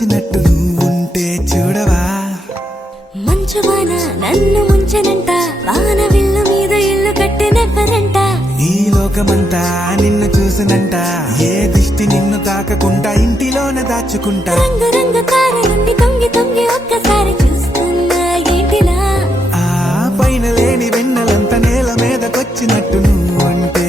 వచ్చినట్టు నువ్వుంటే చూడవా. మంచువాన నన్ను ముంచనంట, వాన విల్లు మీద ఇల్లు కట్టినెవ్వరంట. ఈ లోకమంతా నిన్ను చూసినంట, ఏ దిష్టి నిన్ను తాకకుండా ఇంటిలోనే దాచుకుంటా. రంగు రంగు కారు నుండి తొంగి తొంగి ఒక్కసారి చూస్తున్నా ఏంటిలా. ఆ పైన లేని వెన్నెలంత నేల మీదకొచ్చినట్టు నువ్వుంటే